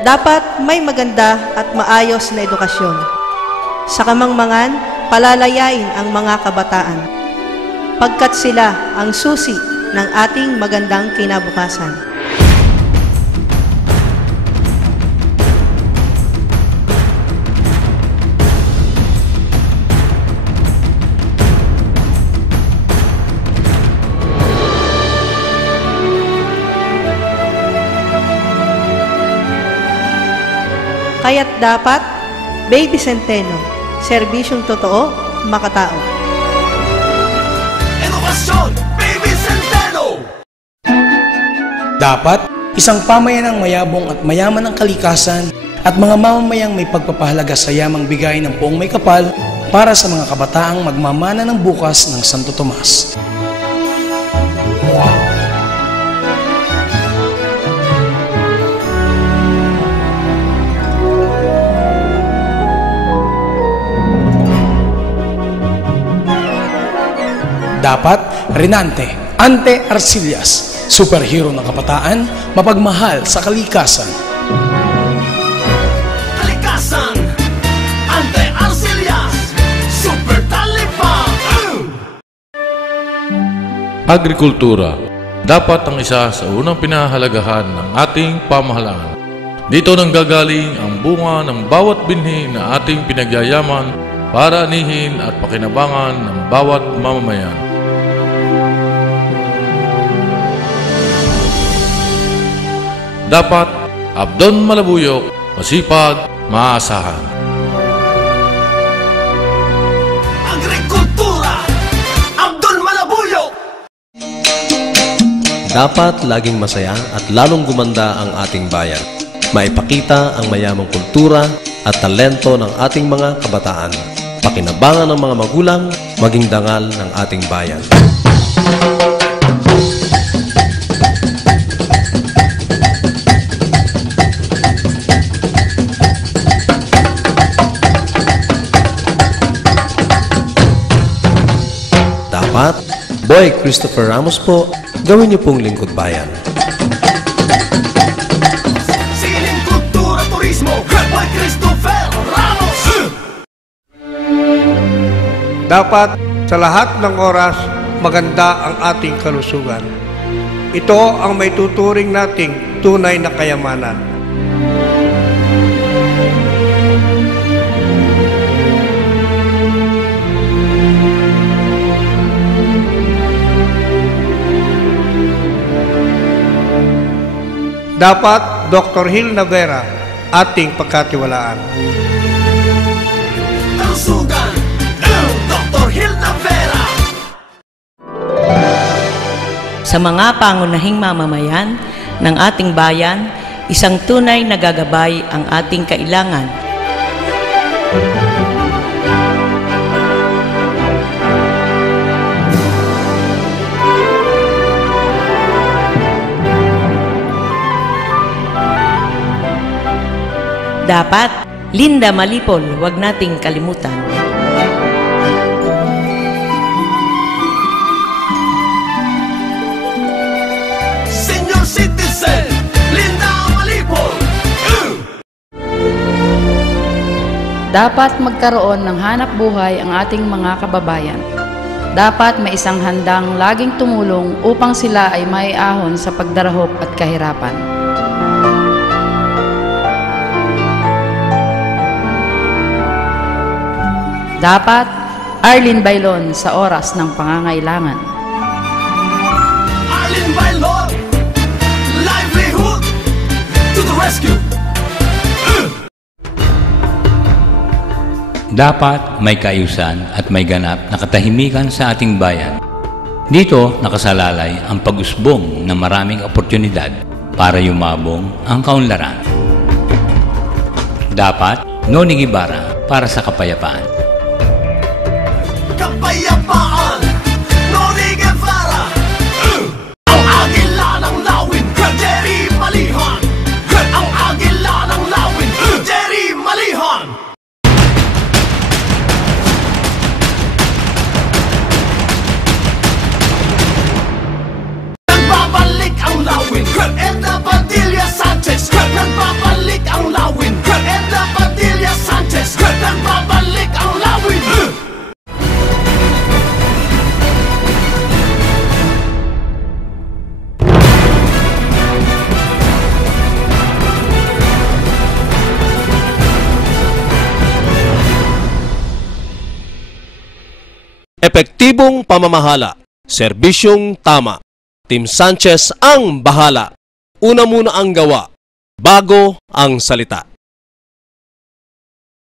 Dapat may maganda at maayos na edukasyon. Sa kamangmangan, palalayain ang mga kabataan, pagkat sila ang susi ng ating magandang kinabukasan. Kaya't dapat, Baby Centeno, serbisyong totoo, makatao. Edukasyon, Baby Centeno! Dapat, isang pamayanang mayabong at mayaman ng kalikasan at mga mamamayang may pagpapahalaga sa yamang bigay ng poong may kapal para sa mga kabataang magmamana ng bukas ng Santo Tomas. Dapat, Renante, Ante Arcillas, superhero ng kabataan, mapagmahal sa kalikasan. Kalikasan, Ante Arcillas, super talipang! Agrikultura, dapat ang isa sa unang pinahahalagahan ng ating pamahalaan. Dito nanggagaling ang bunga ng bawat binhi na ating pinagyayaman para anihin at pakinabangan ng bawat mamamayan. Dapat, Abdon Malabuyok, masipag, maasahan. Agrikultura, Abdon Malabuyok! Dapat laging masaya at lalong gumanda ang ating bayan. Maipakita ang mayamang kultura at talento ng ating mga kabataan. Pakinabangan ng mga magulang, maging dangal ng ating bayan. Dapat, Boy Christopher Ramos po, gawin niyo pong lingkod bayan. Siling kultura, turismo, Boy Christopher Ramos! Dapat sa lahat ng oras maganda ang ating kalusugan. Ito ang may tuturing nating tunay na kayamanan. Dapat Dr. Hil Navera ating pagkatiwalaan. Kalusugan, Dr. Hil Navera! Sa mga pangunahing mamamayan ng ating bayan, isang tunay na gagabay ang ating kailangan. Dapat, Linda Malipol, huwag nating kalimutan. Senior citizen, Linda Malipol! Dapat magkaroon ng hanap buhay ang ating mga kababayan. Dapat may isang handang laging tumulong upang sila ay maiahon sa pagdarahop at kahirapan. Dapat, Arlene Bailon sa oras ng pangangailangan. Arlene Bailon, livelihood to the rescue! Dapat may kaayusan at may ganap na katahimikan sa ating bayan. Dito nakasalalay ang pag-usbong ng maraming oportunidad para yumabong ang kaunlaran. Dapat, Noni Guevara para sa kapayapaan. Kapayapaan, Noni Guevara! Ang agila ng lawin, Jerry Malihan! Ang agila ng lawin, Jerry Malihan! Nagbabalik ang lawin, Edna Padilla Sanchez! Nagbabalik ang Epektibong pamamahala, serbisyong tama. Team Sanchez ang bahala. Una muna ang gawa, bago ang salita.